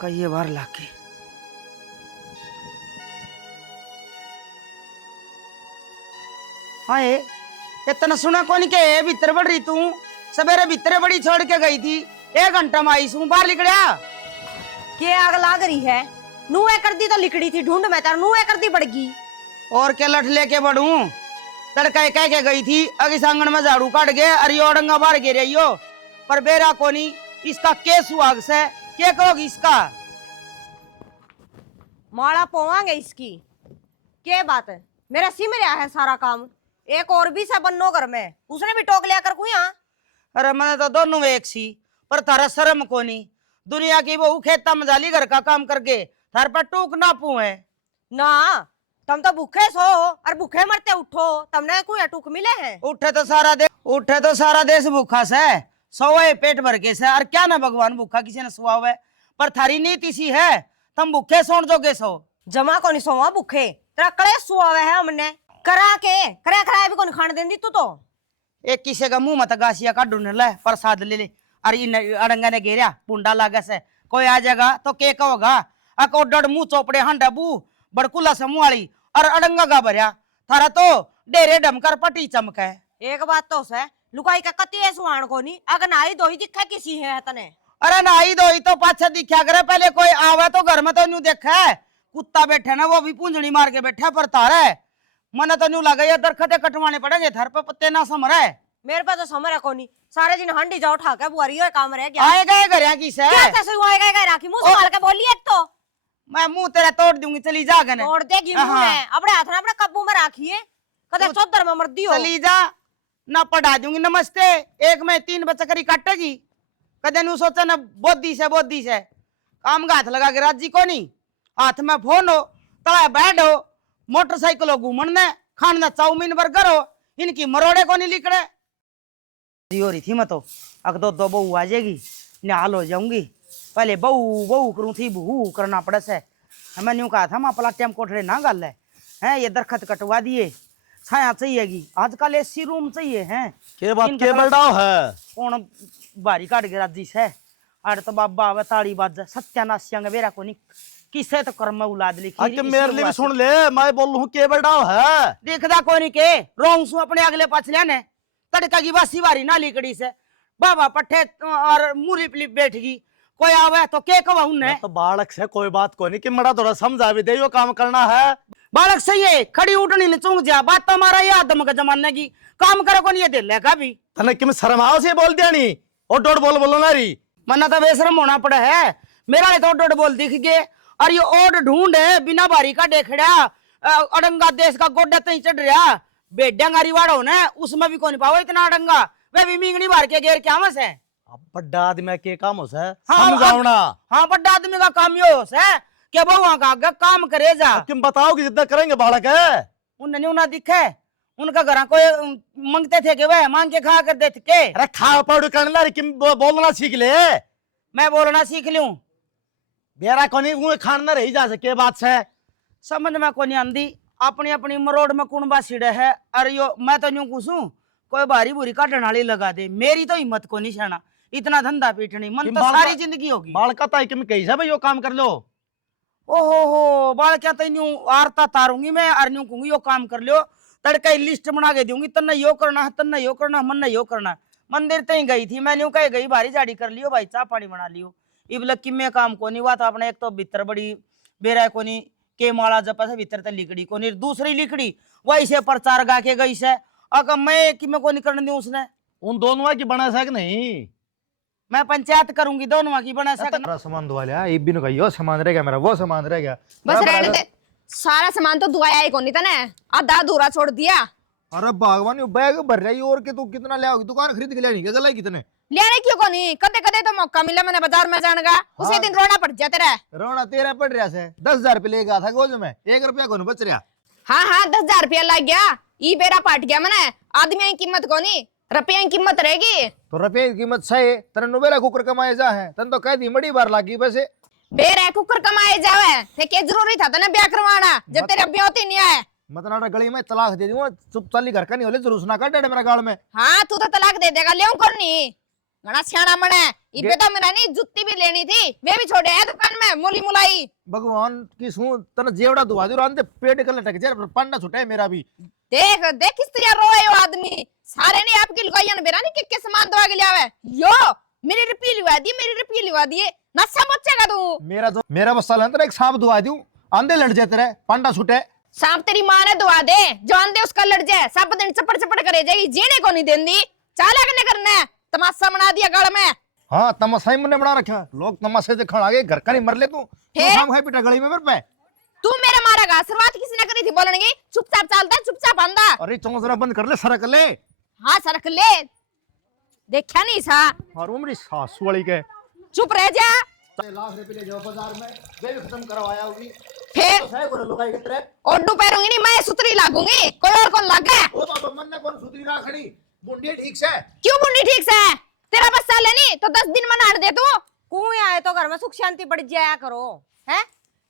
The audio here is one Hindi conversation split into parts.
कई बार लाके हाँ इतना सुना कौन के भीतर बढ़ रही तू सवेरे भीतर बड़ी छोड़ के गई थी 1 घंटा में आई बाहर लिकड़िया के आग लाग रही है। नूए कर दी तो लिकड़ी थी ढूंढ में तार नूए कर दी पड़गी। और क्या लठ लेके बढ़ूं तड़का कह के गई थी अगी सांगण में झाड़ू काट गए अरे ओडंगा बाहर गिर रही हो पर बेरा कोनी इसका के सुहाग से क्या कहोगी इसका माला पोवांगे इसकी के बात है। मेरा सिम रहा है सारा काम एक और भी से बन्नो घर में उसने भी टोक लिया कर कुया। अरे मैंने तो दोनों एक सी पर थारा शर्म कोनी दुनिया की बहू खेता मजाली घर का काम करके थार पर टूक ना पुए ना तुम तो भूखे सो और भूखे मरते उठो तुमने कोई टूक मिले हैं। उठे तो सारा देश भूखा से सोए पेट भर के से और क्या ना भगवान भूखा किसी ने सुआ है पर थारी नीति सी है तुम भूखे सोन जोगे सो जमा को नहीं सोवा भूखे तेरा कड़े सुआवे है हमने करा भी कौन खाने देंदी तू तो एक किसी का मुंह मत गासिया का ढूंढ ले प्रसाद ले ले अरे अड़ंगा ने घेरिया पुंडा लागे से कोई आ जाएगा तो के कहोगा अको डड़ मुंह चौपड़े हंडा बू बड़कुला से मुआली और अड़ंगा गा भरिया थारा तो डेरे डमकर पटी चमक है। एक बात तो से लुकाई का कती है सुहान को नहीं अगर नाई दो ही दिखा किसी है तने। अरे नाई दो ही तो पाछा दिखा करे पहले कोई आवे तो घर में तो न्यू देखा है कुत्ता बैठे ना वो भी पूंजड़ी मार के बैठा पर तारा है मन तो न्यू लगा ये दरखते कटवाने पड़ेंगे थार पे पत्ते ना समर है। मेरे पास तो समर है कोनी सारे दिन हंडी जाओ उठा के बुआरी है काम रह गया आए गए घर की से क्या कैसे आएगा क्या राखी मुंह संभाल के बोलिए तो मैं मुंह तेरा तोड़ दूंगी चली जा गने तोड़ देगी मुंह है अपने हाथ में अपने काबू में रखिए कदे चौधर में मर्दी हो चली जा ना पढ़ा दूंगी नमस्ते एक में 3 बच्चा करी काटेगी कदे नु सोचा ना बोधी से काम का हाथ लगा के राजी को नहीं हाथ में फोन हो तला बैठ हो मोटरसाइकिल घूमन ने खाना चाउमीन बर्गर हो इनकी मरोड़े को नहीं लिखड़े हो रही थी मैं तो अग दो बहू आ जाएगी निहाल हो जाऊंगी पहले बहू करूँ थी बहू करना पड़े से मैं न्यू कहा था मैं प्लाटियम कोठरे ना गल है ये दरखत कटवा दिए छाया चाहिएगी आजकल एसी रूम चाहिए हैं के बात के बलडाव है कौन बारी काट के राजी से अरे तो बाबा आवे ताड़ी बाज सत्यानाश बेरा को नहीं किसे तो कर्म औलाद लिखी आके मेरे लिए भी सुन ले मैं बोल लूं के बलडाव है देखदा कोनी के रोंग सु अपने अगले पछले ने तड़का की बासी बारी ना लिकड़ी से बाबा पट्टे और मुरी पिली बैठ गई कोई आवे तो के कहूं ने तो बालक से कोई बात को नहीं कि मड़ा थोड़ा समझा भी दे यो काम करना है बालक सही है खड़ी उठनी ने चूक जा बात तो हमारा ये आदम का जमाने की काम करे को नहीं ये दिल है का भी तने कि मैं शर्माओ से बोल दिया नहीं और डोड बोलो ना री मना तो बेशरम होना पड़ा है मेरा तो डोड बोल दिख गए और ये ओड ढूंढ है बिना बारी का देखड़ा अड़ंगा देश का गोड्डा तई चढ़ रहा बेड्या गारी वाड़ो ने उसमें भी कौन पाओ इतना अड़ंगा वे भी मिंगनी बार के घेर क्या मस है अब बड़ा आदमी के काम हो से हाँ, समझावना हाँ बड़ा आदमी का काम यो है क्या बहुआ का आगे काम करे जा तुम बताओ कि जितना करेंगे बालक है उन्हें ना दिखे उनका घर कोई मांगते थे कि वह मांग के खा कर देते के अरे खा पड़ करना रे किम बोलना सीख ले मैं बोलना सीख लूं बेरा कोनी वो खाना रही जा सके बात से समझ में कोनी आंदी अपनी अपनी मरोड़ में कुणबा सिड़े है अरे यो मैं तो यूं पूछूं कोई भारी बुरी काटने वाली लगा दे मेरी तो हिम्मत को नहीं छाना इतना धंधा पीटनी मन तो सारी जिंदगी होगी बालका ताई कि कैसा भाई यो काम कर लो ओहो बाल क्या तो यूं आरता तारूंगी मैं और यूं कहूंगी यो काम कर लो तड़का लिस्ट बना के दूंगी तन्ना यो करना है तन्ना यो करना मन यो करना मंदिर तई गई थी मैं यूं कह गई भारी झाड़ी कर लियो भाई चाह पानी बना लियो इबल किमे काम को नहीं हुआ था अपने एक तो भीतर बड़ी बेरा को नहीं के माला जपा से भीतर तक लिकड़ी को नहीं दूसरी लिकड़ी वही से प्रचार गा के गई से अगर मैं किमे को नहीं करने दूं उसने उन दोनों की बना सक नहीं मैं पंचायत करूंगी दोनों की बना सकना सामान धुआ लिया ये भी का यो सामान रह गया मेरा वो सामान रह गया बस रहने दे सारा सामान तो धुआया ही कोनी तने आधा अधूरा छोड़ दिया। अरे बागवानी बैग भर रही और के तू कितना ले आओगी दुकान खरीद के लेनी गला कितने लेने क्यों कोनी कदे कदे तो मौका मिला मैंने बाजार में जाने का उसे दिन रोना पड़ जाते रहे रोना तेरा पड़ रहा से 10,000 रुपये ले गया था गोज में 1 रुपया को बच रहा। हाँ 10,000 रुपया लग गया ई बेरा पाट गया मैंने आदमी की कीमत कोनी रुपया की कीमत रहेगी तो रुपये की कीमत सही तेरे नुबेरा कुकर कमाए जा है तन तो कह दी बड़ी बार लागी वैसे बेरा कुकर कमाए जावे थे के जरूरी था तने ब्याह करवाना जब तेरे अभी होती नहीं है मतलब गली में तलाक दे दूंगा चुप चाली घर का नहीं होले जरूर ना काटे मेरा गाड़ में। हाँ तू तो तलाक दे देगा ले करनी घना सियाना मन है इबे तो मेरा नहीं जुत्ती भी लेनी थी वे भी छोड़े है दुकान में मूली मुलाई। भगवान की सू तने जेवड़ा दुआ दे रांदे पेट कल लटक जा पंडा छुटा है मेरा भी। देख देख किस तरह रोए हो आदमी सारे ने आपकी लुगाइयां ने बेरा नहीं के सामान दवा के लिया है यो मेरी रिपील हुआ दी मेरी रिपील हुआ दी ना समझेगा तू। मेरा बस साल अंदर एक सांप दुआ दूं आंधे लड़ जाते रहे पंडा छुटे। सांप तेरी मां ने दुआ दे जान दे उसका लड़ जाए सब दिन चपड़ चपड़ करे जाएगी जीने को नहीं देंदी चाला करने करना है तमाशा बना दिया गल में। हाँ तमाशा ही मैंने बना रखा लोग तमाशे से खड़ा गए घर का नहीं मर ले तू हम है पिटा गली में मेरे पे। तू मेरे मारेगा शुरुआत किसी ने करी थी बोलने की चुपचाप चलता है चुपचाप आंदा। अरे चौंसरा बंद कर ले सरक ले। हाँ सरक ले देखा नहीं सा और वो मेरी सासू वाली के चुप रह जा। लाख रुपए ले जाओ बाजार में वे भी खत्म करवाया होगी फिर तो सही को लुगाई के तरह ओडू पैरूंगी नहीं मैं सुतरी लागूंगी कोई और कौन लागे। वो तो मन ने कौन सुधरी ना खड़ी बुंडी ठीक से क्यों बुंडी ठीक से है तेरा बस साल है नहीं तो 10 दिन मना दे तू। कुएं आए तो घर में सुख शांति बढ़ जाया करो है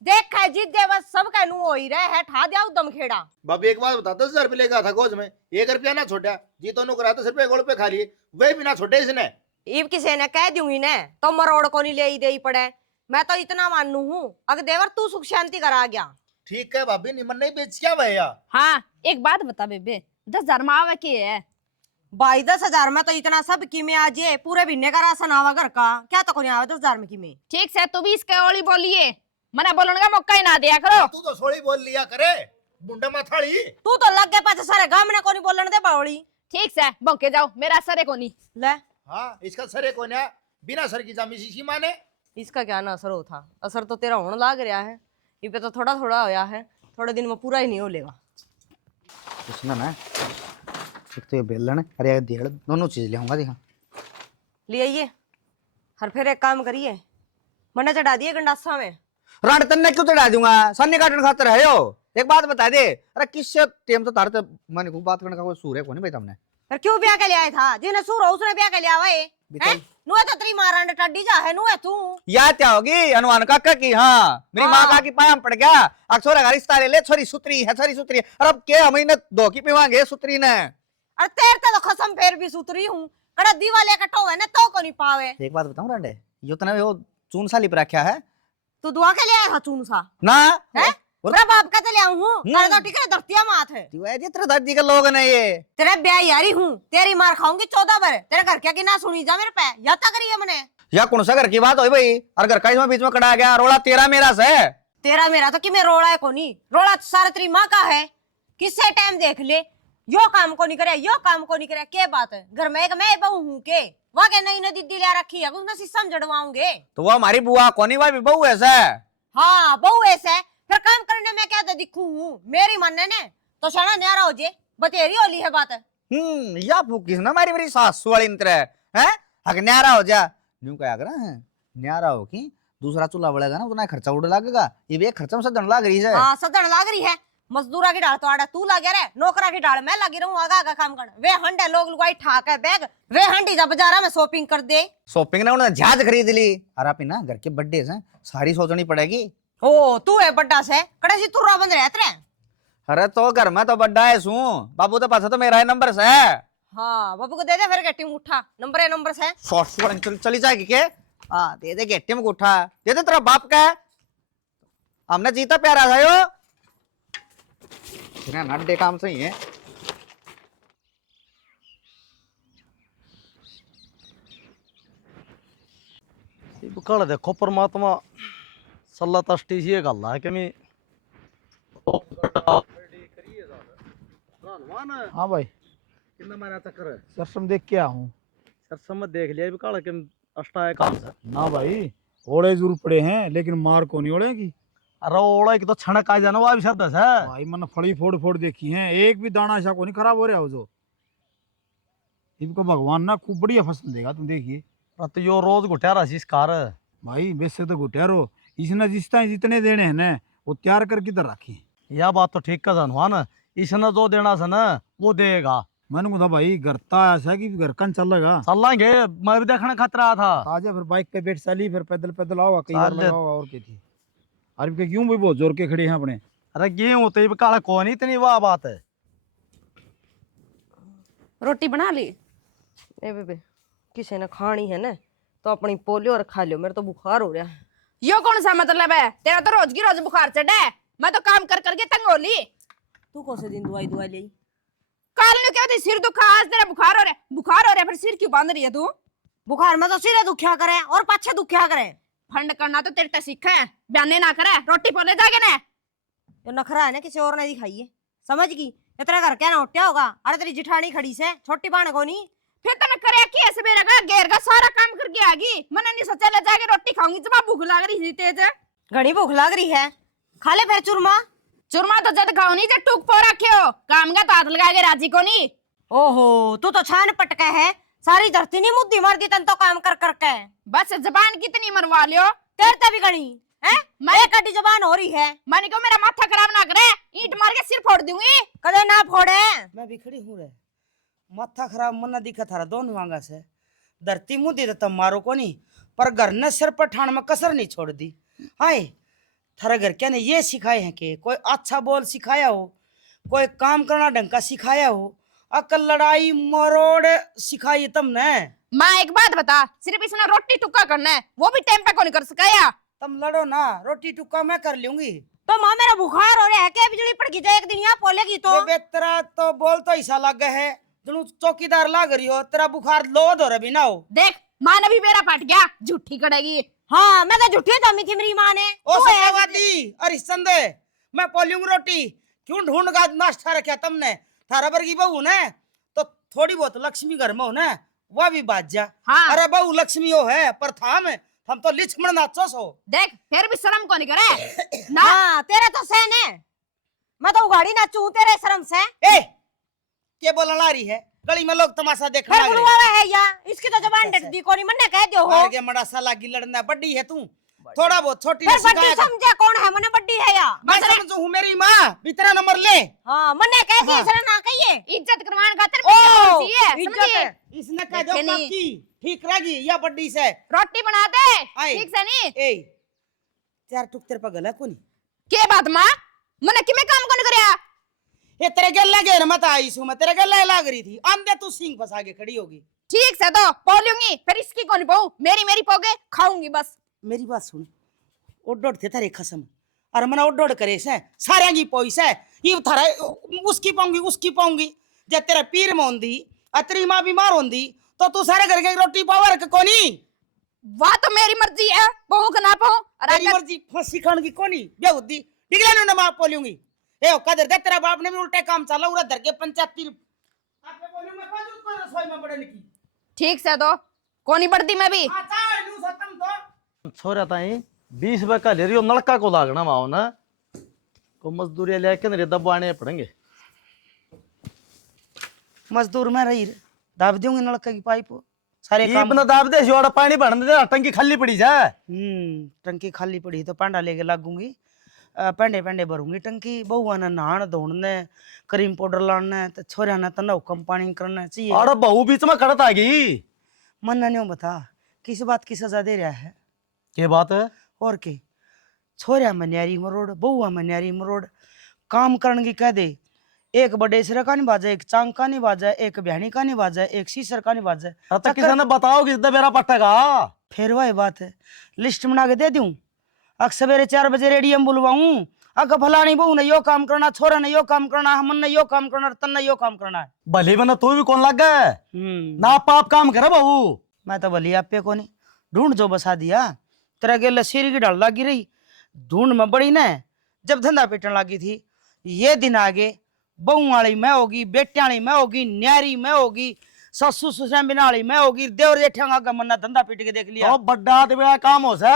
देख है जीत दे बस सब कहनू हो ही रहे है ठा दिया दम खेड़ा। बाबी एक बात बता 10,000 रुपये लेगा था गोज में 1 रुपया ना छोटा जीतो नु करा 10 रुपये गोल पे खा लिए वे भी ना छोटे इसने। इब किसी ने कह दूंगी ने तो मरोड़ को नहीं ले ही दे ही पड़े मैं तो इतना मानू हूँ अगर देवर तू सुख शांति करा गया। ठीक है भाभी निमन नहीं बेच क्या भैया। हाँ एक बात बता बेबे 10,000 मावे की है भाई 10,000 में तो इतना सब की में आज ये पूरे महीने का राशन आवा घर का क्या तो नहीं आवा 10,000 में की में। ठीक से तू भी इसके ओली बोलिए मना बोलने का मौका ही ना दिया करो। तू तो सोड़ी बोल लिया करे बुंडा माथाड़ी तू तो लग गए पाछे सारे गांव में कोनी बोलने दे बावली। ठीक से भौंके जाओ मेरा सरे को नहीं ले हाँ इसका सरे को ना बिना सर की जामी सी माने इसका क्या ना असर होता असर तो तेरा होने लाग रहा है ये पे तो थोड़ा थोड़ा होया है थोड़े दिन में पूरा ही नहीं हो लेगा। उसने ना एक तो ये बेलन अरे ये डेढ़ दोनों चीज ले आऊंगा देखा ले आइए हर फिर एक काम करिए मने चढ़ा दिए गंडासा में। राड तन्ने क्यों चढ़ा दूंगा सन्नी काटन खातर है यो एक बात बता दे अरे किससे टेम तो तारते मैंने को बात करने का कोई सूर है कोनी भाई तुमने फिर क्यों ब्याह के ले आया था जिन्हें सूर हो उसने ब्याह के ले आवा है नुए तो तेरी मां रांड टड्डी जा है नुए तू या क्या होगी अनुमान काका की हाँ मेरी माँ का की पायम पड़ गया अक्सर घर रिश्ता ले छोरी सुतरी है छोरी सुतरी अरे अब के हम दो की पीवांगे सुतरी ने। अरे तेरे तो खसम फेर भी सुतरी हूँ कड़ा दीवाले कटो है ना तो को नहीं पावे। एक बात बताऊं रांडे यो तना वो चून साली पर रखा है तू दुआ के ले आया था चून सा ना है मेरा बाप का चले आऊं हूँ अरे तो टिकरे धरतिया माथ है तेरे दादी के लोग ने ये तेरे ब्याह यारी हूँ तेरी मार खाऊंगी 14 बार तेरे घर क्या की ना सुनी जा मेरे पे या तक करिए मैंने या कौन सा घर की बात हो भाई और घर का इसमें बीच में कड़ा गया रोला तेरा मेरा से तेरा मेरा तो कि मैं रोड़ा है कोनी रोड़ा सारा तेरी माँ का है किससे टाइम देख ले यो काम को नहीं करे यो काम को नहीं करे क्या बात है घर में एक मैं बहू हूँ के वहाँ के नई नदी दिला रखी है उसमें सिस्टम जड़वाऊंगे तो वो हमारी बुआ कोनी भाई बहू ऐसा हाँ बहू ऐसे फिर काम करने में क्या दिखू हूँ मेरी मानने ने तो शाना न्यारा हो जे बतेरी होली है बात है। या फूकिस ना मारी मेरी सासू वाली तरह हैं हक न्यारा हो जा न्यू क्या करा है न्यारा हो की दूसरा चूल्हा बढ़ेगा ना उतना खर्चा उड़ लगेगा ये भी एक खर्चा में सदन लाग रही है। हाँ सदन लाग रही है मजदूरा की डाल तो आड़ा तू लगे रे नौकरा की डाल मैं लगी रहूं आगा आगा काम कर वे हंडे लोग लुगाई ठाक है बैग वे हंडी जा बाजारा में शॉपिंग कर दे शॉपिंग ना उन्होंने जहाज खरीद ली अरे आप ना घर के बर्थडे से साड़ी सोचनी पड़ेगी। ओ तू है बड्डा से कड़े सी तुर्रा बंद रहते रे अरे तो घर में तो बड्डा है सू बाबू तो पास तो मेरा नंबर से है। हाँ बाबू को दे दे फिर गट्टी में उठा नंबर से शॉर्ट चली जाएगी के हाँ दे दे गेट्टी में उठा दे दे तेरा बाप का हमने जीता प्यारा था यो नड्डे काम से ही है। कल देखो परमात्मा सल्ला तष्टी ये गल है कि मैं हाँ भाई कितना मेरा चक्कर है सरसम देख के आऊँ सर समझ देख लिया भी काल के अष्टा है काम से ना भाई ओड़े जरूर पड़े हैं लेकिन मार को नहीं ओढ़ेगी। अरे ओड़ा की तो छणक आ जाना वो भी शब्द है भाई मैंने फड़ी फोड़ फोड़ देखी है एक भी दाना ऐसा को नहीं खराब हो रहा हो जो इनको भगवान ना खूब बढ़िया फसल देगा तुम देखिए। तो यो रोज घुटिया रहा इस कार भाई वैसे तो घुटिया रो इसने जितने देने हैं ना वो तैयार कर किधर रखी। यह बात तो ठीक का जानवा ना इसने जो देना से ना वो देगा। मैंने कहा भाई घर ता ऐसा कि घर कन चलेगा चलेंगे मैं भी देखने खतरा था आजा फिर बाइक पे बैठ चली फिर पैदल पैदल आओ कई बार लगाओ और क्या थी अरे के क्यों भाई बहुत जोर के खड़े हैं अपने। अरे ये होते ही काला कौन इतनी वाह बात है। रोटी बना ली ए बेबे किसी ने खानी है ना तो अपनी पोलियो और खा लो, मेरे तो बुखार हो रहा है। यो कौन सा मतलब है? तेरा तो रोज की रोज बुखार चढ़ा है। मैं तो काम कर करके तंग हो ली। तू कौन से दिन दवाई दवाई ली? काल ने क्या थी सिर दुखा, आज तेरा बुखार हो रहा है। बुखार हो रहा है फिर सिर क्यों बांध रही है तू? बुखार में तो सिर दुखिया करे और पाछे दुखिया करे। फंड करना तो तेरे ते सीखा है, बयाने ना करे। रोटी पोले जाके ना जो नखरा है ना किसी और ने दिखाई है, समझ गई? इतना घर क्या ना उठ्या होगा। अरे तेरी जिठानी खड़ी से छोटी बाण को नहीं। फिर तो मैं करे कि ऐसे मेरा का घेर का सारा काम करके आ गई। मैंने नहीं सोचा ले जाके रोटी खाऊंगी जब भूख लग रही थी तेज। घनी भूख लग रही है, खा ले फिर चूरमा। चूरमा तो जद खाओ नहीं जब टूक पो रखे हो। काम का तो हाथ लगा के राजी को नहीं। ओहो तू तो छान पटका है, सारी धरती नहीं मुद्दी मार दी तन तो काम कर करके। बस जबान कितनी मरवा लियो। तेरे तभी गणी है, मैं कटी जबान हो रही है। मैंने कहा मेरा माथा खराब ना करे, ईंट मार के सिर फोड़ दूंगी। कदे ना फोड़े। मैं भी खड़ी हूँ रे, माथा खराब मना दिखा थारा दोनों वांगा से। धरती मुद्दी तो तब मारो को नहीं, पर घर ने सिर पर ठाण में कसर नहीं छोड़ दी। हाय थारा घर क्या ने ये सिखाए हैं कि कोई अच्छा बोल सिखाया हो, कोई काम करना ढंग का सिखाया हो, अकल लड़ाई मरोड़ सिखाई तुमने। माँ एक बात बता, सिर्फ इसने रोटी टुक्का करना है, वो भी टाइम पे कौन कर सकाया? तुम लड़ो ना, रोटी टुक्का मैं कर लूंगी। तो माँ मेरा बुखार हो रहा है, क्या बिजली पड़ गई जाए एक दिन यहाँ बोलेगी तो? तेरा तो बोल तो ऐसा लग गया है दोनों चौकीदार लाग रही हो, तेरा बुखार लोद हो रहा भी ना हो। देख माँ ने भी मेरा फट गया, झूठी करेगी। हाँ मैं तो झूठी जमी थी मेरी माँ ने। ओ तू है सत्यवादी हरिश्चंद्र, मैं पोलूंगी रोटी क्यों ढूंढ का नाश्ता रखा तुमने? थारा वर्गी बहू ने तो थोड़ी बहुत लक्ष्मी घर में हो ना, वह भी बात जा। हाँ। अरे बहू लक्ष्मी हो है पर हम तो लिछमण नाचोस हो। देख फिर भी शर्म को नहीं करे ना। हाँ तेरा तो सहन है, मैं तो उगाड़ी नाचू तेरे शर्म से। ए क्या बोलने ला रही है? गली में लोग तमाशा देखने फिर लग रहे बुलवावा है या इसकी तो जबान डट दी कोनी मन्ने कह दियो हो। मार के मड़ासा लागी लड़ना। बड्डी है तू, थोड़ा बहुत छोटी फिर ने बड्डी सिखाया कर। समझे कौन है मने बड्डी है या? मैं समझू हूँ मेरी माँ बितरा नंबर ले। हाँ मन्ने कह दिए हाँ। सर ना कहिए। इज्जत करवाने खातिर ओ मुझे बोलती है, इज्जत समझिए? है, इसने कह दो देखे नहीं। काकी ठीक रहेगी या बड्डी से। रोटी बना दे आई। ठीक से नहीं। ए चार टुक तेरे पर गला कोनी के बात माँ, मैंने किमे काम कौन करया? ये तेरे गले गए मत आई सू मैं तेरे गले लाग रही थी, आंदे तू सिंग फंसा के खड़ी होगी। ठीक से तो पोलूंगी, फिर इसकी कौन पाऊं? मेरी पोगे खाऊंगी बस। मेरी बात सुन, ओडोड थे थारे खसम और मना ओडोड करे से सारे की पोइस है ये थारा उसकी पाऊंगी जब तेरा पीर में होंदी अतरी माँ बीमार होंदी तो तू सारे घर के रोटी पावर के कोनी। वाह तो मेरी मर्जी है, पाऊं कि ना पाऊं। और तेरी अगर मर्जी फंसी खान की कोनी बेहुदी डिगला ने मां बोलूंगी। ए कदर दे तेरा बाप ने भी उल्टे काम चला उरा धर के 75 आपे बोलूं मैं काजू को रसोई में पड़े निकी। ठीक से तो कोनी बढ़ती मैं भी। हां चावल लू सतम तो छोरा ताई 20 रुपए का ले रही हो, नलका को लागना माओ ना को मजदूरी लेके रे दबाने पड़ेंगे। मजदूर में रही दाब दूंगी नलका की पाइप सारे ये काम। बना दाब दे जोड़ा पानी भरने दे, टंकी खाली पड़ी जाए। टंकी खाली पड़ी तो पांडा लेके लागूंगी, पेंडे पेंडे भरूंगी टंकी। बहुआ ने नहान धोने क्रीम पाउडर लाना तो छोरिया ने तो नौकम पानी करना चाहिए। अरे बहू बीच में खड़त आ गई। मन ने बता किस बात की सजा दे रहा है? के बात है? और के छोरिया में न्यारी मरोड़ बहुआ में न्यारी मरोड़ काम करने की कह दे। एक बडेसरा का नहीं बाजा, एक चांग का नहीं बाजा, एक बहनी का नहीं बाजा, एक सीसर का नहीं बाजा। तो किसी ने बताओ कि मेरा पट्टेगा। फिर वही बात है, लिस्ट बना के दे दूं। अक सवेरे 4 बजे रेडियम बुलवाऊं, अक फलानी बहू ने यो काम करना, छोरा ने यो काम करना, हमन ने यो काम करना, तन ने यो काम करना है। भले बना तू भी कौन लग गए ना पाप काम करे बहू। मैं तो भली आपे को नहीं ढूंढ जो बसा दिया। तेरा गेल सिर की ढाल लगी रही ढूंढ में बड़ी ने जब धंधा पीटने लगी थी। ये दिन आगे बहू वाली मैं होगी, बेटिया वाली मैं होगी, न्यारी मैं होगी, ससु ससुर बिना वाली मैं होगी, देवर जेठा का मन्ना धंधा पीट के देख लिया। तो बड्डा दिव्या काम हो से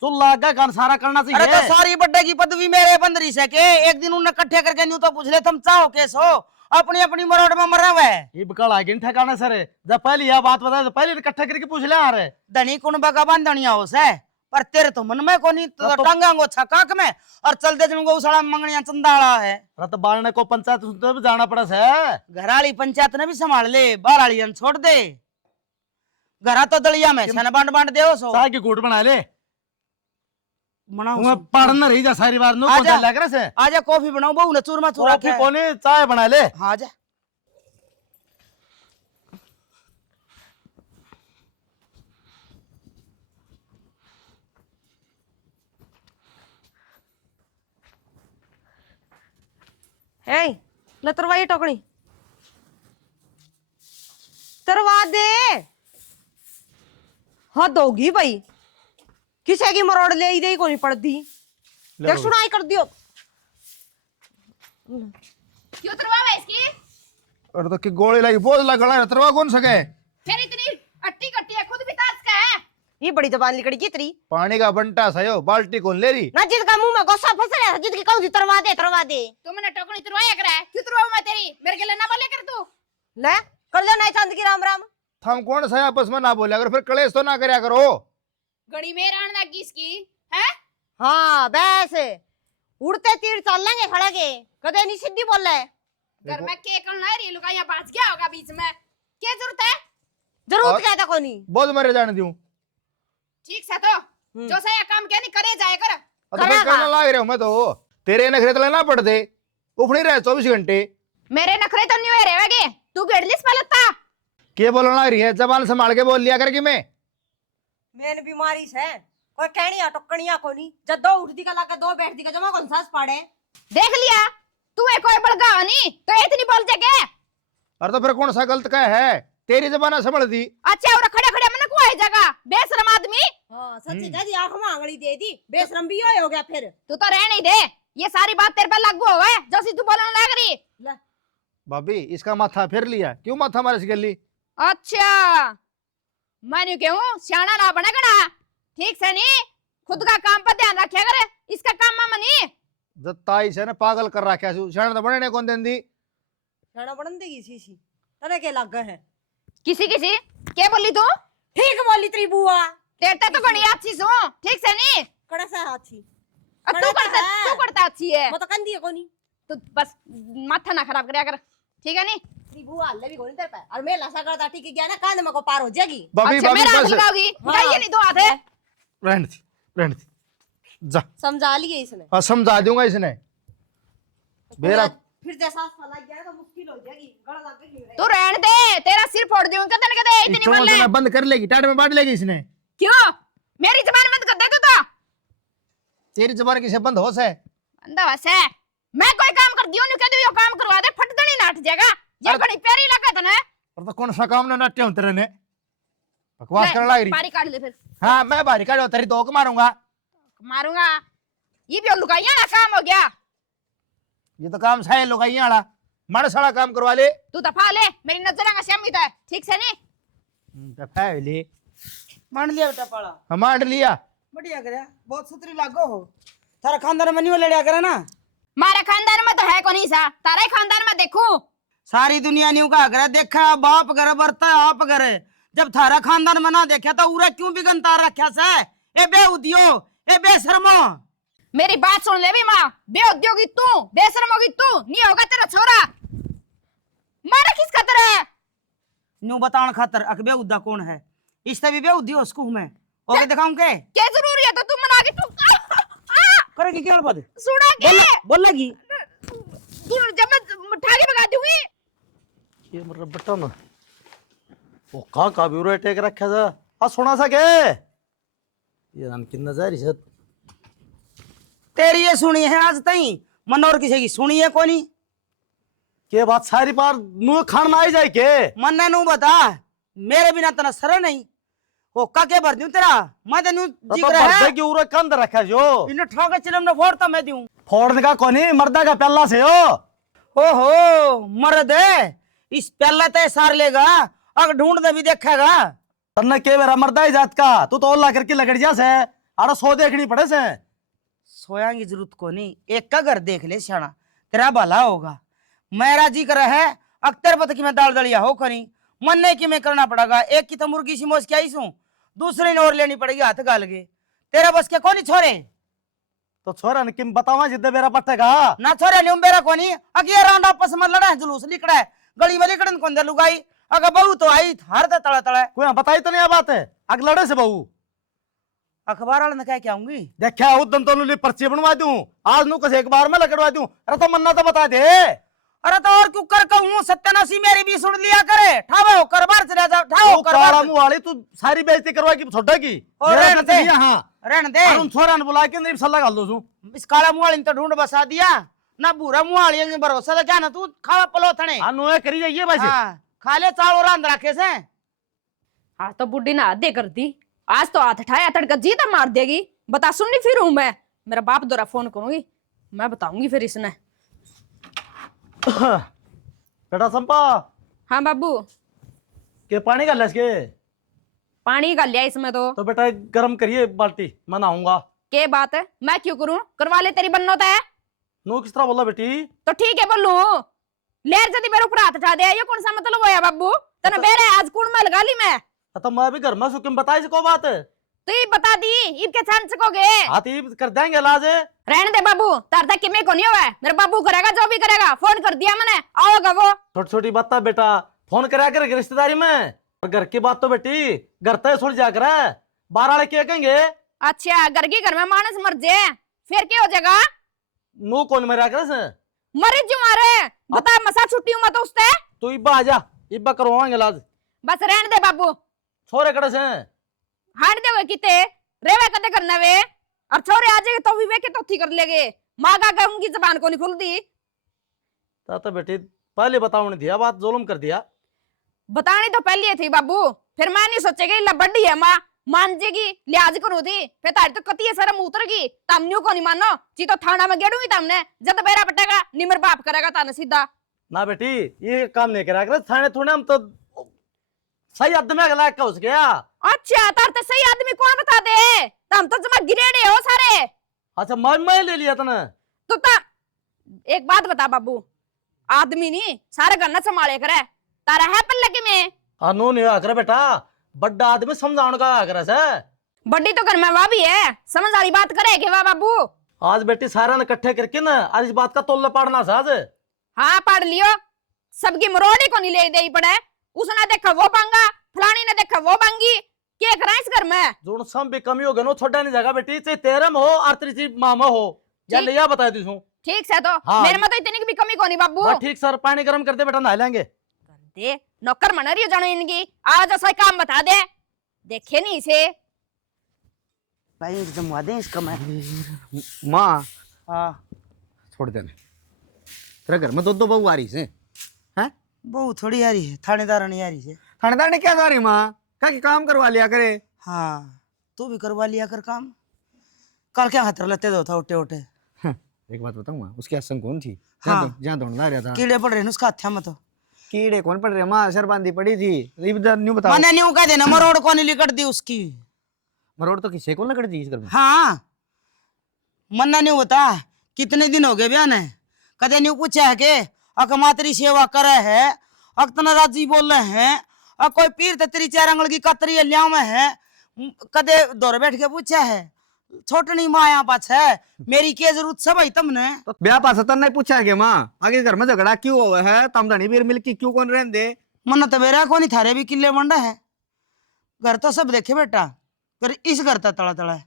तू लागा कान सारा करना अरे तो चाहिए। सारी बड्डे की पदवी मेरे बंदरी से के एक दिन उन्हें इकट्ठे करके न्यू तो पूछ ले तुम चाहो केस हो अपनी अपनी मरोड़ में मरा हुआ है। ये बकल आ गई ठिकाने सर जब पहले यह बात बता तो पहले इकट्ठा करके पूछ ले आ रहे। धनी कुंबा का बांधनिया हो से पर तेरे तो मन में को नहीं तो टांगा गो छकाक में और चलते दिन गौशाला में मंगनिया चंदाड़ा है। रत बारने को पंचायत सुनते भी जाना पड़ा से। घराली पंचायत ने भी संभाल ले, बाहर वाली छोड़ दे। घरा तो दलिया में सन बांट बांट दे सो चाय की घूट बना ले। बनाओ पढ़ना रही जा सारी बार नो आजा। कौन लग रहा से। आजा कॉफी बनाओ बहू ने चूरमा चूरा कॉफी कोने चाय बना ले। हाँ आजा। ए ले तरवा ये टोकरी तरवा दे। हद होगी भाई, किसे की मरोड़ ले ही को नहीं पड़ती। देख सुनाई कर दियो। क्यों तरवावे इसकी? और तो की गोली लगी बोझ लगा तरवा कौन सके। फिर इतनी अट्टी कट्टी है, खुद भी ताज का है। ये बड़ी जबान लिकड़ी की तेरी पानी का बंटा सयो बाल्टी कौन ले रही। ना, जिसका मुंह में गोसा फंस रहा है, जिसकी कहूं तरवा दे तरवा दे। तुमने टोकनी तरवाया करा है, क्यों तरवाऊं मैं तेरी? मेरे के लिए ना बोले कर तू। ले कर ले नहीं चांद की राम राम। हम कौन सा आपस में ना बोले, अगर फिर कलेश तो ना करया करो। गड़ी में रान लगी इसकी है। हाँ बस उड़ते तीर चल लेंगे खड़ा के, कदे नहीं सीधी बोल रहे। घर में के करना है, लुका यहाँ बाज गया होगा बीच में, क्या जरूरत है? जरूरत क्या था कोनी। बोझ मरे जाने दूं। ठीक से तो जो सही काम क्या नहीं करे जाए कर। तो फिर करने लाग रहे हो मैं तो। तेरे नखरे तो लेना पड़ते, उफड़ी रहे 24 घंटे। मेरे नखरे तो नहीं हुए रहेगे, तू गेड़लिस पलता। के बोलना लग रही है, जबान संभाल के बोल लिया कर कि मैं मेन बीमारी से कोई कहनी टक्कनिया कोनी। जब दो उठती का लाके दो बैठती का जमा कौन सांस पाड़े। देख लिया तू है कोई बड़गा नहीं तो इतनी बोल जाके। और तो फिर कौन सा गलत का है, तेरी जबान संभल दी। अच्छा और खड़े खड़े मन को है जगह बेशरम आदमी। हाँ सच्ची दादी आंख में आंगली दे दी, बेशरम भी हो गया फिर। तू तो रह नहीं दे, ये सारी बात तेरे पे लागू हुआ है जो सी तू बोलने लग रही। भाभी इसका माथा फिर लिया, क्यों माथा मारे गली। अच्छा मैं क्यों सियाना ना बने गड़ा, ठीक से नहीं खुद का काम पर ध्यान रखा करे, इसका काम मामा नहीं। जब ताई से ने पागल कर रखा है, शान तो बने ने कौन देंदी। शाना बनन देगी शीशी तने के लग गए हैं। किसी किसी क्या बोली तू? ठीक बोली तेरी बुआ। तेरे तो बड़ी अच्छी सो, ठीक से नहीं कड़ा सा हाथी अब तू करता अच्छी है। मैं तो कंदी है कोनी। तू बस माथा ना खराब करया कर, ठीक है नहीं? तेरी बुआ हल्ले भी कोनी तेरे पे, और मैं लासा करता ठीक गया ना, कान में को पार हो जाएगी। भाभी अच्छा भाभी मेरा हाथ बस लगाओगी, हाँ। ये नहीं दो हाथ है। रहने थी जा। समझा लिए इसने। हाँ समझा दूंगा इसने। मेरा फिर जैसा लग गया तो मुश्किल हो जाएगी, गड़ा लग गई। तू रहने दे, तेरा सिर फोड़ दूं कदन कदे इतनी चोंच बोल ले। ना बंद कर लेगी, टाट में बांट लेगी इसने। क्यों मेरी जबान बंद कर दे तू तो? तेरी जबान किसे बंद हो से। बंदा बस है, मैं कोई काम कर दियो नहीं कह दू यो काम करवा दे, फट दणी नाट जाएगा। ये अरे- घड़ी प्यारी लगा तने। और तो कौन सा काम ना नाट्य हूं तेरे ने, बकवास करने लग रही। बारी काट ले फिर हाँ मैं बारी काटो, तेरी दो मारूंगा। मारूंगा। ये भी लुगाइया ना काम हो गया। ये तो काम सही लुगाइया वाला, मारे सारा काम करवा ले। तू दफा ले, मेरी नजर का श्यामित है, ठीक से नहीं? दफा ले। मान लिया बेटा पाला, हम मार लिया। बढ़िया करे, बहुत सुथरी लागो हो। थारा खानदान में नहीं लड़िया करे ना। मारे खानदान में तो है कौन सा, तारे खानदान में देखू। सारी दुनिया न्यू का करे, देखा बाप करे बरता आप करे। जब थारा खानदान में ना देखा तो उरे क्यों बिगन तार रखा से। ए बे उदियो, ए बेशर्मो। मेरी बात सुन ले भी माँ, बेउद्योगी तू, बेशर्म होगी तू, नहीं होगा तेरा छोरा। मारा किस खातर है? न्यू बताने खातर अक बे उद्दा कौन है, इससे भी बे उदियो उसको मैं ओके दिखाऊं के क्या जरूरी है तो तुम मना के तू करेगी क्या बात सुना के बोल लगी। तू जब मैं ठाके भगा दूंगी। ये मतलब बटन वो का ब्यूरो टेक रखा था आ सुना सके ये रन की नजर इज्जत तेरी ये सुनी है आज तई, मनोर किसी की सुनी है कोनी। के बात सारी बार नु खान में आई जाए के मन नु बता, मेरे बिना तना सर नहीं वो काके भर दूं तेरा। मैं तेनू तो जिक्र है बर्दे की उरे कंद रखा जो इन ठोके चिलम न फोड़ता मैं दूं। फोड़ने का कोनी मर्दा का पल्ला से हो ओहो मर्द है, इस पहले ते सार लेगा अगर ढूंढ दे भी देखेगा। तन्ने के मेरा मर्दा ही जात का तू तो ओला करके लगड़ जा से अरे सो देखनी पड़े से। सोया की जरूरत को नहीं, एक का घर देख ले शाना, तेरा भला होगा। मेरा जिक्र है अख्तर पत की मैं दाल दलिया हो करी, मन नहीं कि मैं करना पड़ेगा। एक की तो मुर्गी सी मोस क्या ही सू, दूसरी ने और लेनी पड़ेगी हाथ गाल के। तेरा बस के कौन छोरे तो छोरा ने किम बतावा जिद्दे मेरा पट्टेगा ना छोरे न्यू मेरा कोनी। अगे राउंड आपस में लड़ा है, जुलूस लिकड़ा है गली में लिकड़न कौन दे लुगाई। अगर बहू तो आई हर दे तड़ा तड़ा कोई बताई तो नहीं आ बात है अग लड़े से बहू अखबार वाले ने क्या क्या आऊंगी देखा उदम तो ली पर्ची बनवा दूं आज नु कसे एक बार में लगड़वा दूं। अरे तो मन्ना तो बता दे। अरे तो और क्यों कर कहूं, सत्यानाशी मेरी भी सुन लिया करे। ठावे हो कर बार चला जाओ, ठाओ तू कर काला बार मुंह वाली तू सारी बेइज्जती करवा की छोटा की और मेरा रहने तो दे। लिया, हाँ रहने दे। और उन छोरा ने बुला के नहीं सल्ला गाल दो तू इस काला मुआलिन तो ढूंढ बसा दिया, ना बुरा मुहालियेंगे भरोसा तो क्या ना तू खावा पलोथने हाँ नो करी जाइए बस। हाँ खा ले चावल और अंदर रखे से आज तो बुढ़ी ने हद कर दी। आज तो हाथ उठाया तड़का जीता मार देगी। बता सुननी फिर हूं मैं। मेरा बाप दोरा फोन करूंगी, मैं बताऊंगी फिर इसने। बेटा संपा हाँ बाबू, के पानी का लसके पानी का लिया इसमें तो बेटा गर्म करिए बाल्टी, मैं नहाऊंगा। के बात है, मैं क्यों करूं? करवा ले, तेरी बनना होता है नो किस तरह बोला बेटी? तो ठीक है बोलू। लेर जदी मेरे ऊपर हाथ उठा दे, ये कौन सा मतलब होया बाबू? तने बेरे आज कौन में लगा ली मैं? तो मैं भी घर में सुकिम बताई से को बात है। तो ये बता दी ईद के छान सकोगे? हाँ तो ये कर देंगे इलाज। रहने दे बाबू, तार तक कि मैं को नहीं हुआ है। मेरा बाबू करेगा जो भी करेगा। फोन कर दिया मैंने, आओगा वो। छोटी छोटी बात बेटा फोन करा कर रिश्तेदारी में, और घर की बात तो बेटी घर तक सुल जा कर बाहर वाले क्या कहेंगे? अच्छा घर की घर में मानस मर जाए फिर क्या हो जाएगा? नो कौन मरा कर मरी जो मारे बता, मसा छुट्टी हूं मैं तो उससे। तू इब्बा आ जा, इब्बा करवाएंगे इलाज। बस रहने दे बाबू, छोरे कड़े से हाट दे किते रेवे कदे करना वे। और छोरे आ जाएगे तो भी वे के तो कर लेगे। माँ का उनकी जबान को नहीं खुलती। तो बेटी पहले बताओ, दिया बात जुल्म कर दिया। बतानी तो पहले थी बाबू, फिर मैं नहीं सोचेगी ला बड्डी है माँ मान जाएगी लिहाज करो थी। फिर तारी तो कती है शर्म उतरगी, तमन्यू को नहीं मानो जी तो थाना में गेड़ूंगी तमने। जब बेरा पटेगा निमर बाप करेगा ताने सीधा। ना बेटी ये काम नहीं करा कर, थाने थोड़े हम तो सही आदमी गला का उस गया। अच्छा तार तो सही आदमी कौन बता दे? तम तो जमा गिरेड़े हो सारे। अच्छा मैं ले लिया तने तो एक बात बता बाबू, आदमी नहीं सारे घर न संभाले करे। तारा है पल्ले के में नो नहीं आकर बेटा, बड़ा आदमी समझाने का आकर से। बड्डी तो घर में वाह भी है, समझ वाली बात करे के वाह बाबू। आज बेटी सारा ने इकट्ठे करके ना आज इस बात का तोल पाड़ना साज। हाँ पढ़ लियो, सबकी मरोड़ी को नहीं ले दे पड़े। उसने देखा वो बांगा, फलानी ने देखा वो बांगी, क्या करा इस घर में? जो सम भी कमी हो गए नो छोटा नहीं जाएगा बेटी, चाहे तेरे में हो और तेरी मामा हो या लिया बता दी हूँ। ठीक से तो हाँ। मेरे में तो इतनी की भी कमी को नहीं बाबू। ठीक सर, पानी गर्म कर दे बेटा, नहा लेंगे। दे नौकर मना रही हो जानो इनकी, आज ऐसा काम बता दे। देखे नहीं इसे भाई एकदम वादे इसका मैं माँ हाँ छोड़ देने, तेरे घर में दो बहू आ रही से हैं? बहु थोड़ी आ रही है, थानेदार नहीं आ रही है। थानेदार ने क्या कहा रही माँ, क्या कि काम करवा लिया करे। हाँ तू भी करवा लिया कर काम। कल क्या खतर लेते दो था उठे उठे। एक बात बताऊँ माँ, उसकी असंग कौन थी हाँ। जहाँ दौड़ना रहा था? कीड़े पड़ रहे हैं उसका हत्या में तो। कीड़े कौन पड़ रहे माँ, शरबांदी पड़ी थी। न्यू बताओ, मैंने न्यू कह देना मरोड़ को नहीं लिकट दी उसकी। मरोड़ तो किसे को लकड़ दी इस घर में? हाँ मन्ना न्यू बता कितने दिन हो गए बयान है, कदे न्यू पूछा है के अक माँ तेरी सेवा करे है, अक तना राजी बोल रहे हैं, अक कोई पीर ते तेरी चार अंगल की कतरी लिया में है, कदे दौर बैठ के पूछा है छोटनी माँ यहाँ पास है मेरी क्या जरूरत है भाई तुमने? तो ब्याह पास तो नहीं पूछा है माँ, आगे घर में झगड़ा क्यों हुआ है? तम धनी बीर मिल की क्यों कौन रहने दे? मन्ना तो बेरा को नहीं थारे भी किले बंडा है। घर तो सब देखे बेटा, फिर इस घर तक तड़ा तड़ा है,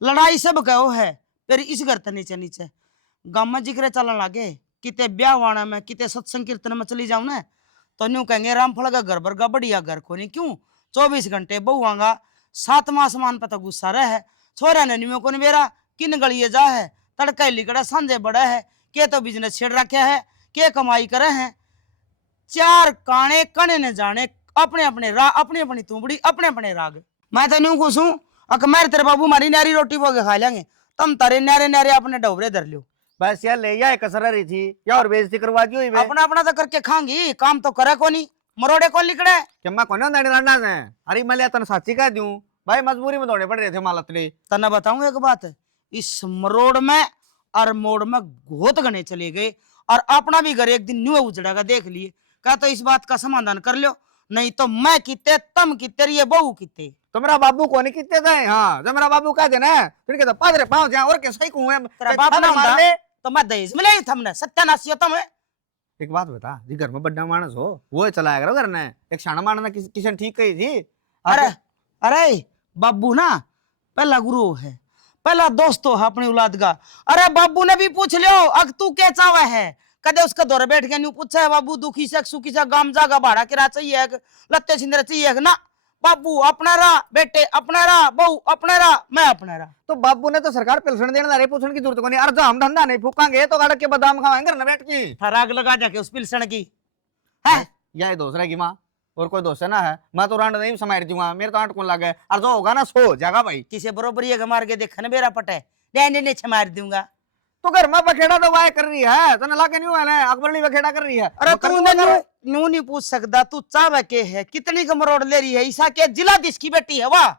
लड़ाई सब कहो है, फिर इस घर तक नीचे नीचे गाँव में जिक्र चलन लगे किते ब्याह वाणा में किते सत्संग कीर्तन में चली जाऊं ना तो न्यू कहेंगे रामफल का घर बरगा बढ़िया घर को नहीं क्यों 24 घंटे बहु आंगा 7 आसमान पर तो गुस्सा रहे छोरा ने न्यू को नहीं बेरा किन गलिए जा है तड़का लिकड़ा सांझे बड़ा है के तो बिजनेस छेड़ रखे है के कमाई करे हैं चार काने कने ने जाने अपने अपने राग अपनी अपनी तुमड़ी अपने अपने राग। मैं तो न्यू खुश हूँ अक मेरे तेरे बाबू मारी नारी रोटी बोगे खा लेंगे तुम तारे नारे नारे अपने डोबरे धर लो। बस यार ले या कसर रही थी या और बेइज्जती करवा दी हुई बे। अपना अपना तो करके खांगी काम तो करे को नहीं मरोड़े को लिकड़े कि मैं कौन दाड़ी लड़ना है? अरे मैं लिया तन साची कह दूं भाई, मजबूरी में दौड़े पड़ रहे थे मालतले। तना बताऊं एक बात, इस मरोड़ में और मोड़ में घोत गने चले गए और अपना भी घर एक दिन न्यू उजड़ेगा देख लिए। क्या तो इस बात का समाधान कर लो, नहीं तो मैं कितने तम कितने ये बहू कितने। तो मेरा बाबू को नहीं कितने थे? हाँ जब मेरा बाबू कह देना फिर कहता पादरे पाँव जाए और कैसे ही तेरा बाप ना होता तो मैं दहेज में ले थमने सत्यानाशी होता मैं। एक बात बता, जी घर में बड्डा मानस हो वो चलाया करो घर ने, एक शाना मारना किसी ने ठीक कही थी। अरे अरे बाबू ना पहला गुरु है, पहला दोस्त है अपनी औलाद का। अरे बाबू ने भी पूछ लियो अग तू क्या चावा है, कदे उसका दौरे बैठ के नहीं पूछा है बाबू दुखी से सुखी से गाम जागा भाड़ा किरा चाहिए लत्ते छिंदरे चाहिए ना, बाबू अपना रहा, बेटे अपना रहा, बहू अपना रहा, मैं अपना रहा। तो बाबू ने तो सरकार पेंशन देने रही, पूछने की जरूरत को नहीं। अरे जो हम धंधा नहीं फूकांगे तो गाड़ के बादाम खाएंगे घर में बैठ के। फराग लगा जाके उस पिलसण की है। यह दूसरे की माँ और कोई दोस्त ना है, मैं तो रांड नहीं समार दूंगा, मेरे तो आंट कौन लगे। और जो होगा ना सो जाएगा भाई। किसे बरोबर ये मार के देखा ना मेरा पटे ने मार दूंगा। तो घर में बखेड़ा तो वाय कर रही है, तो लाके नहीं हुआ ना अकबरली बखेड़ा कर रही है। अरे तू न्यू नहीं पूछ सकता, तू चाव के है कितनी कमरोड़ ले रही है, ईसा के जिला किसकी बेटी है वाह।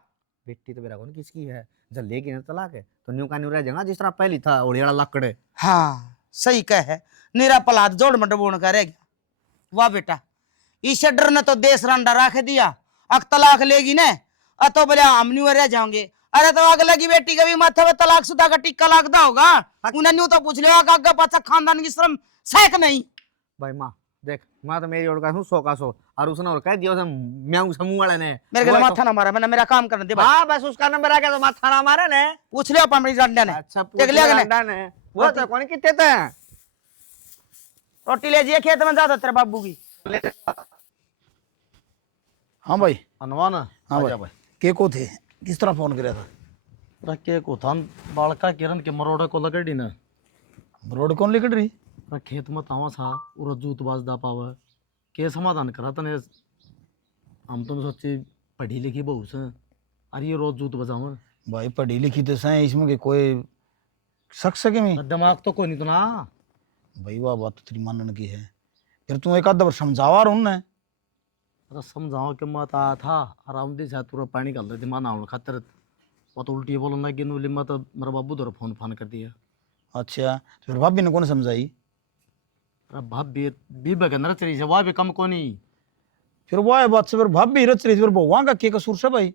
बेटी तो मेरा कौन किसकी है, जब लेगी ना तलाक है तो न्यू का न्यू रह जाएगा जिस तरह पहली था ओढ़ियाड़ा लकड़े। हाँ सही कह है, निरा पलाद जोड़ मडबोण का रह गया। वाह बेटा इस डर ने तो देश रंडा रख दिया, अक तलाक लेगी ने तो बोले हम न्यू रह जाओगे। अरे तो अगला की बेटी का भी माथे में तलाक शुदा का टिक्का लगता होगा, उन्हें न्यू तो पूछ लिया आगे पाछा खानदान की श्रम सैक नहीं। भाई माँ देख, मैं तो मेरी ओर का हूँ 100 का 100 और उसने और कह दिया उसे म्याऊं समूह वाले ने मेरे को माथा ना मारा, मैंने मेरा काम करने दे भाई। हाँ बस उसका नंबर आ गया तो माथा ना मारे ने। पूछ लिया अपनी रंडा ने। अच्छा देख लिया कि नहीं? ने वो तो कौन कितने थे। रोटी ले जाइए खेत में ज्यादा तेरे बाबू की। हाँ भाई। अनवान हाँ भाई के को थे, किस तरह फोन कराया था? अरे के को था बालका किरण के मरोड़ा को लगड़ी ना रोड कौन लेकर रही? अरे खेत में तावा था और जूत बाज दा पावे के समाधान करा तने। हम तो सोचे पढ़ी लिखी बहू से अरे ये रोज जूत बजाऊं। भाई पढ़ी लिखी तो सही, इसमें के कोई शक सके में दिमाग तो कोई नहीं तो ना भाई। वाह बात तो तेरी मानने की है, फिर तू एक आध बार समझावा रहा ना। अरे समझाओ कि मत आया था आराम दे पूरा पानी डाल दे दिमाग आउन खातर वो तो उल्टी बोलो ना गिन बोली मत मेरा बाबू दर फोन फान कर दिया। अच्छा तो फिर भाभी ने कौन समझाई? अरे भाभी भी बगन रच रही है वह भी कम को नहीं। फिर वाह बात से फिर भाभी रच रही, फिर वहां का के कसूर से भाई?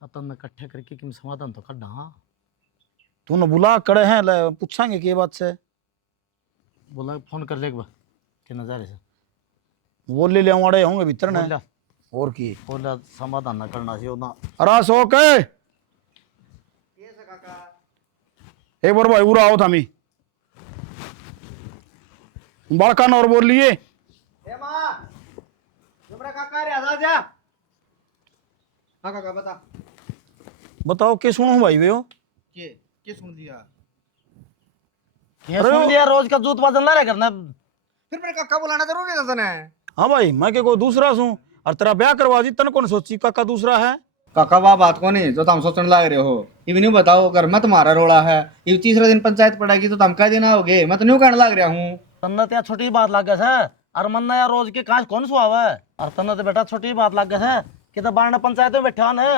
अपन में इकट्ठे करके कि समाधान तो कर हाँ। तूने बुला कड़े हैं पूछांगे के बात से? बोला फोन कर ले एक बार के नजारे से वो ले आड़े होंगे भीतर ने बोला और की बोला समाधान ना करना चाहिए ना। अरे सो के एक बार भाई उरा आओ थामी बालका और बोल लिए। ए मां तुम्हारा काका रे आजा जा। हां काका बता। बताओ के सुनो भाई वे हो के सुन लिया? ये सुन लिया रोज का जूत बदलना रहे करना। फिर मेरे काका बुलाना जरूरी था तने। हाँ भाई मैं के कोई दूसरा सू और तेरा ब्याह करवा दी तन कौन सोची काका दूसरा है? काका वाह बात को नहीं जो तुम सोचने लग रहे हो। इव नहीं बताओ अगर मत मारा रोड़ा है इव तीसरे दिन पंचायत पड़ेगी तो तुम कह देना होगे, मैं तो न्यू कहने लग रहा हूँ। तन्ना त्या छोटी बात लग गया है और मन्ना यार रोज के काज कौन सुहावा है और तन्ना तो बेटा छोटी बात लग गया है कि तो बारना पंचायत में बैठे न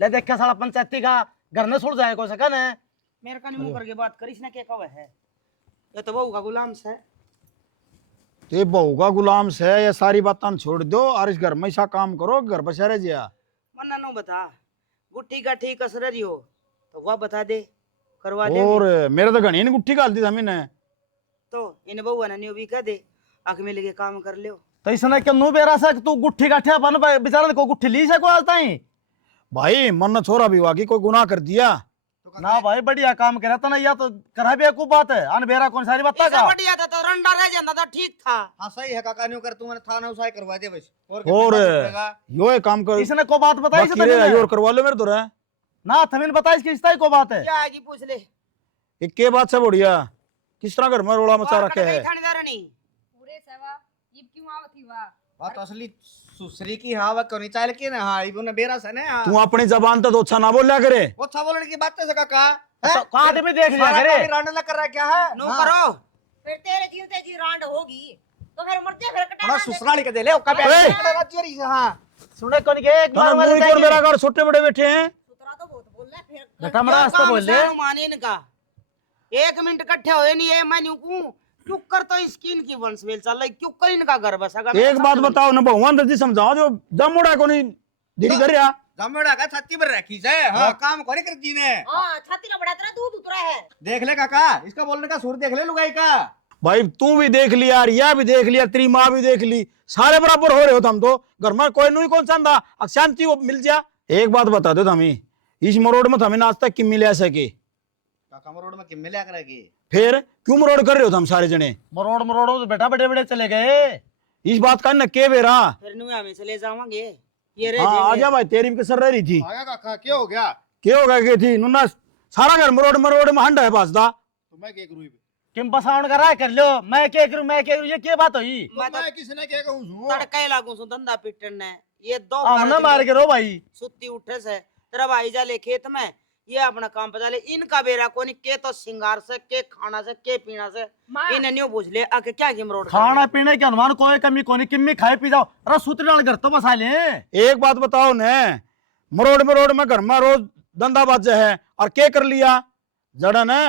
ले देख के साला पंचायती का घर ने सुड़ जाए कोई सकन है। मेरे का मुंह करके बात करिस ना, के कवे है ये तो बहू का गुलाम से। ते बहू का गुलाम से ये सारी बातें छोड़ दो और इस घर में ऐसा काम करो घर बसा रह जिया। मन्ना नो बता गुट्ठी का ठीक कसर रही हो तो वह बता दे करवा और दे। मेरे तो घनी गुट्ठी गाल दी था मैंने तो इन बहू ने न्यू भी कह दे आंख में लगे काम कर लियो। तो इसने क्या नु बेरा सा तू गुट्ठी गाठिया बन बेचारा को गुट्ठी ली से को आता ही भाई मन छोरा भी वाकी कोई गुनाह कर दिया ना भाई बढ़िया काम करे तो ना या तो करा भी एक बात है अन बेरा कौन सारी बात का बढ़िया था तो रंडा रह जाता तो ठीक था। हाँ सही है काका न्यू कर तूने थाना उसाई करवा दे बस। और यो एक काम कर इसने को बात बताई से बाकी रे और करवा लो मेरे तो रे ना थमिन बताई इसकी रिश्ता को बात है क्या आएगी पूछ ले। एक के बात से बढ़िया किस तरह घर में रोड़ा मचा रखे है? थानेदार नहीं पूरे सेवा ये क्यों आवत ही वाह बात असली सुसरी की हाँ वह कोनी चाल के ना। हाँ इबो ने बेरा से ना तू अपनी जबान तो अच्छा ना बोल लिया करे। वो अच्छा बोलने की बात है काका। कहां आदमी देख लिया करे रांड ना कर रहा क्या है? नो करो फिर तेरे जीवते जी रांड होगी तो फिर मर जा फिर कटा बड़ा ससुराली के दे ले ओका पे राज्य से। हाँ सुने कौन के एक बार मुंह कौन मेरा घर छोटे बड़े बैठे हैं सुतरा तो बहुत बोल रहा है फिर बेटा मरा रास्ता बोल ले माने इनका 1 मिनट इकट्ठे होए नहीं है मैं न्यू को क्यों कर तो स्किन की वंशवेल चल रही क्यों कर इनका घर बसागा। एक बात बताओ ना भगवान दर्जी समझाओ जो जमुड़ा को नहीं देरी कर रहा जमेड़ा का छाती पर रखी से। हाँ काम करे करती ने। हां छाती का बड़ा तेरा दूध उतरा है देख ले काका इसका बोलने का सुर देख ले लुगाई का। भाई तू भी देख लिया रिया भी देख लिया तेरी माँ भी देख ली सारे बराबर हो रहे हो तुम तो घर में कोई नहीं कौन चाहता शांति वो मिल जा। एक बात बता दो हमें इस मरोड़ में हमें आज तक किम्मी ले सके काका मरोड़ में किम्मे लिया करेगी फिर क्यों मरोड़ कर रहे हो तुम सारे जने? मरोड़ तो बेटा बड़े बड़े चले गए इस बात का न के बेरा फिर न्यू हमें चले जावांगे ये रे हाँ जेंगे। आजा भाई तेरी भी कसर रह रही थी आया काका क्या हो गया? क्या होगा कि थी नुना सारा घर मरोड़ में हंडा है बासदा तो मैं क्या करूं? किम बसाउन कर रहा है कर लो, मैं क्या करूं ये क्या बात हुई? मैं तो मैं किसने क्या कहूं? तड़के लागू सु धंधा पिटन ने ये दो हमने मार के रो भाई। सुत्ती उठे से तेरा भाई जा ले खेत में ये अपना काम पता ले इनका बेरा कोनी के तो सिंगार से के खाना से के पीना से माँ। इन्हें न्यू पूछ ले आके क्या गेम रोड खाना पीने के अनुमान कोई कमी कोनी, किम्मी खाए पी जाओ, अरे सूत्र डाल घर तो बसा ले। एक बात बताओ ने मरोड़ में घर में रोज धंधा बाज है और क्या कर लिया जड़ा ने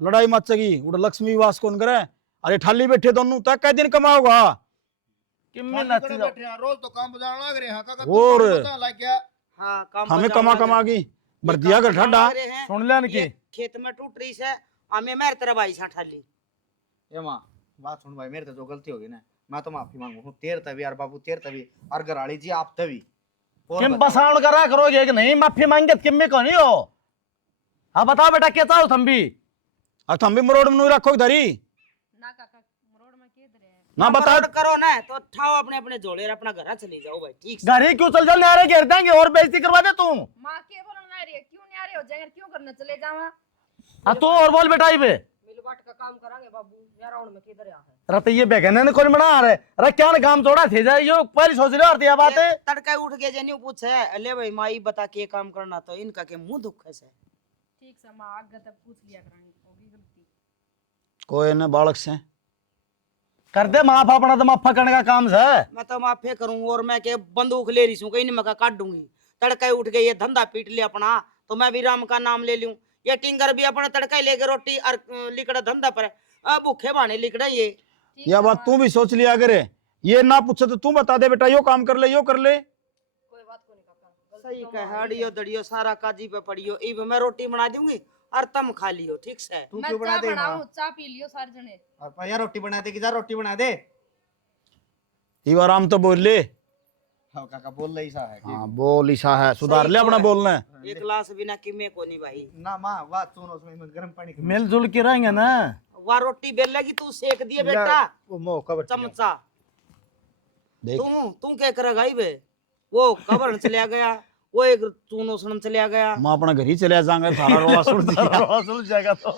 लड़ाई मच सकी उड़ लक्ष्मी वास कौन करे अरे ठाली बैठे दोनों तक कै दिन कमाओगा किम्मी नच जाओ। बैठे हैं रोज तो काम बजाना लग रहे हैं काका। और लग गया। हाँ काम हमें पर कमा जाना कमा लगे। की ये भर दिया काम कर पर जाना ठाडा लगे हैं। सुन लेन की ये खेत में टूट रही से हमें मेरे तेरा भाई सा ठाली ये माँ बात सुन भाई, मेरे से जो गलती होगी ना मैं तो माफी मांगू हूँ। तेर तभी और बाबू तेर तभी और गराड़ी जी आप तभी। और किम बताओ। बसाउन करा करोगे कि नहीं? माफी मांगे तो किम्मी कोनी हो। हाँ बताओ बेटा क्या चाहो तुम भी? और तुम भी मरोड़ में रखो धरी ना काका मरोड़ में के दरे है ना बता रोड करो ना तो ठाओ अपने अपने झोले और अपना घर चली जाओ भाई ठीक से घर ही क्यों चल जाओ, न्यारे घेर देंगे और बेइज्जती करवा दे तू। माँ के बोलना आ रही है क्यों नहीं आ रहे हो जाए क्यों करने चले जावा हाँ तू और बोल बेटा इबे। मिल बाट का काम करांगे बाबू यार राउंड में किधर आ है अरे तो ये बेगने ने कौन बना रहे? अरे क्या ना काम छोड़ा थे जाए यो पहले सोच रहे और दिया बात है। तड़का उठ के जन्यू पूछे अले भाई माई बता के काम करना तो इनका के मुंह दुख है से ठीक से माँ आगे तक पूछ लिया करेंगे होगी गलती कोई न बालक से कर दे माफ, अपना तो माफा करने का काम है। मैं तो माफे करूं और मैं के बंदूक ले रही हूं कहीं मैं काट दूंगी तड़का उठ के ये धंधा पीट लिया अपना तो मैं भी राम का नाम ले लूं ये टिंगर भी अपना तड़का लेके रोटी और लिकड़ा धंधा पर अब भूखे बाने लिकड़ा ये यह बात तू भी सोच लिया करे ये ना पूछे तो तू बता दे बेटा यो काम कर ले यो कर ले कोई बात को नहीं काका सही कह हड़ियो दड़ियो सारा काजी पे पड़ियो इब मैं रोटी बना दूंगी और तुम खा लियो ठीक से तू मैं क्यों बना चाय दे बनाऊं चाय पी लियो सारे जने और भैया रोटी बना दे कि जा रोटी बना दे। ये आराम तो बोल ले हाँ काका बोल रही सा है। हाँ बोल ईसा है सुधार सही ले तो अपना है। बोलना है एक गिलास बिना किमे को नहीं भाई ना माँ बात सुनो उसमें मैं गर्म पानी की मिलजुल के रहेंगे ना। वह रोटी बेल लगी तू सेक दिए बेटा वो मौका बच गया। चमचा देख तू क्या करेगा बे वो कबर चलिया गया वो एक चूनो सण चलिया गया मैं अपना घर ही चले जाऊंगा थारा रोला सुन दिया सुन जाएगा तो